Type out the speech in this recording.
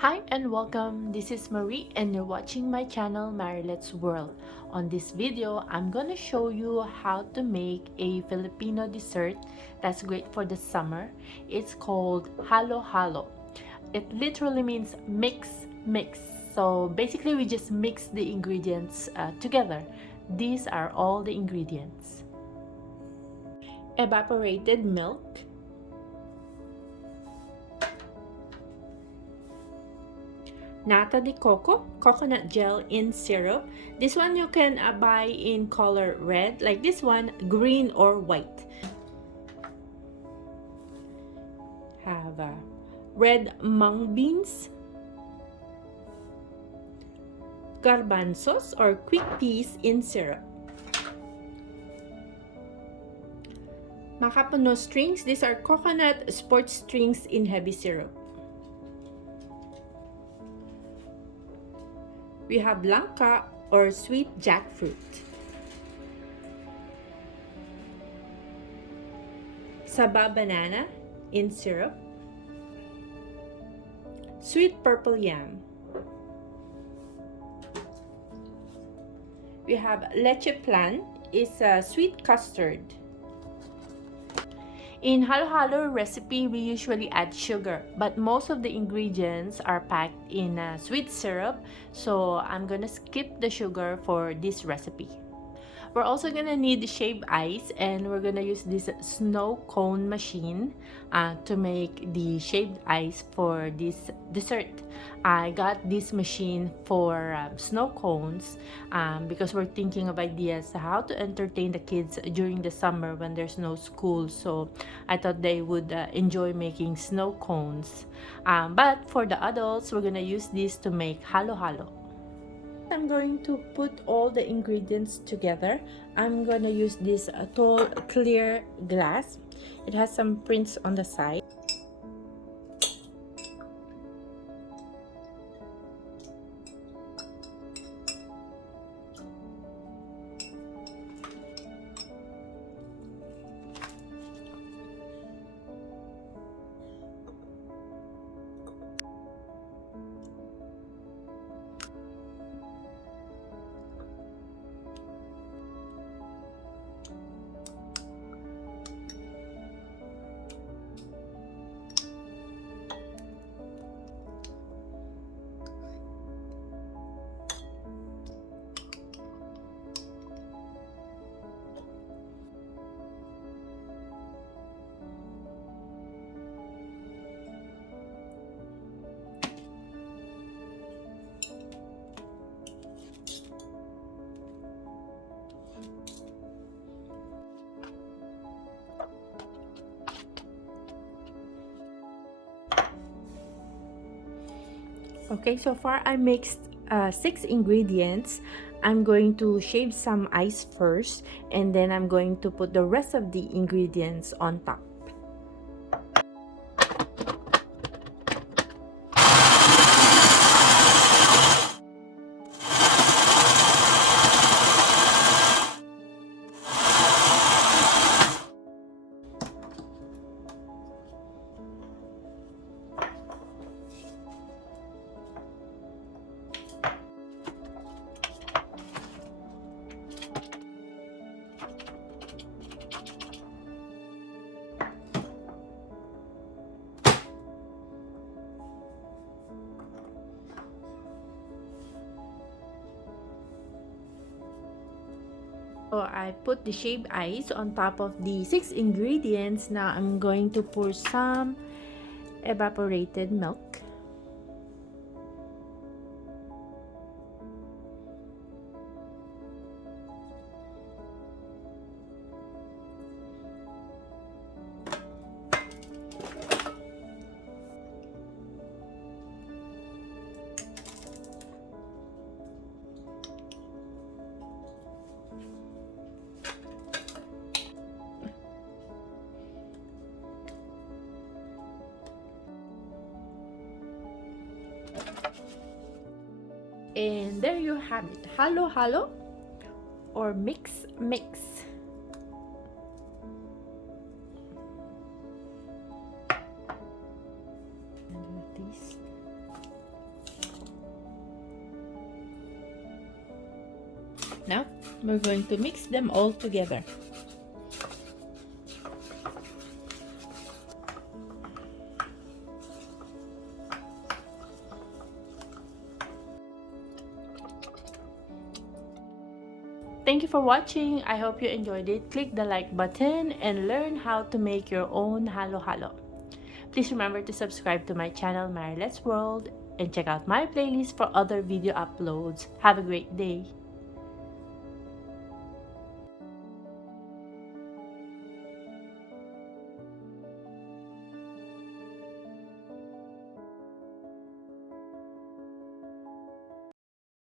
Hi and welcome, this is Marie and you're watching my channel Marilet's World. On this video, I'm gonna show you how to make a Filipino dessert that's great for the summer. It's called halo halo. It literally means mix mix. So basically we just mix the ingredients together. These are all the ingredients: evaporated milk, nata de coco, coconut gel in syrup. This one you can buy in color red, like this one, green or white. Have red mung beans, garbanzos or quick peas in syrup, makapuno strings. These are coconut sports strings in heavy syrup. We have blanca or sweet jackfruit, saba banana in syrup, sweet purple yam. We have leche plan, is a sweet custard. In halo halo recipe, we usually add sugar, but most of the ingredients are packed in sweet syrup, so I'm gonna skip the sugar for this recipe. We're also gonna need shaved ice, and we're gonna use this snow cone machine to make the shaved ice for this dessert. I got this machine for snow cones because we're thinking of ideas how to entertain the kids during the summer when there's no school. So I thought they would enjoy making snow cones. But for the adults, we're gonna use this to make halo halo. I'm going to put all the ingredients together. I'm going to use this tall clear glass. It has some prints on the side. Okay, so far I mixed 6 ingredients. I'm going to shave some ice first, and then I'm going to put the rest of the ingredients on top. So I put the shaved ice on top of the 6 ingredients. Now I'm going to pour some evaporated milk. And there you have it, halo halo or mix mix. And this Now, we're going to mix them all together. Thank you for watching. I hope you enjoyed it. Click the like button and learn how to make your own halo-halo. Please remember to subscribe to my channel, Marilet's World, and check out my playlist for other video uploads. Have a great day.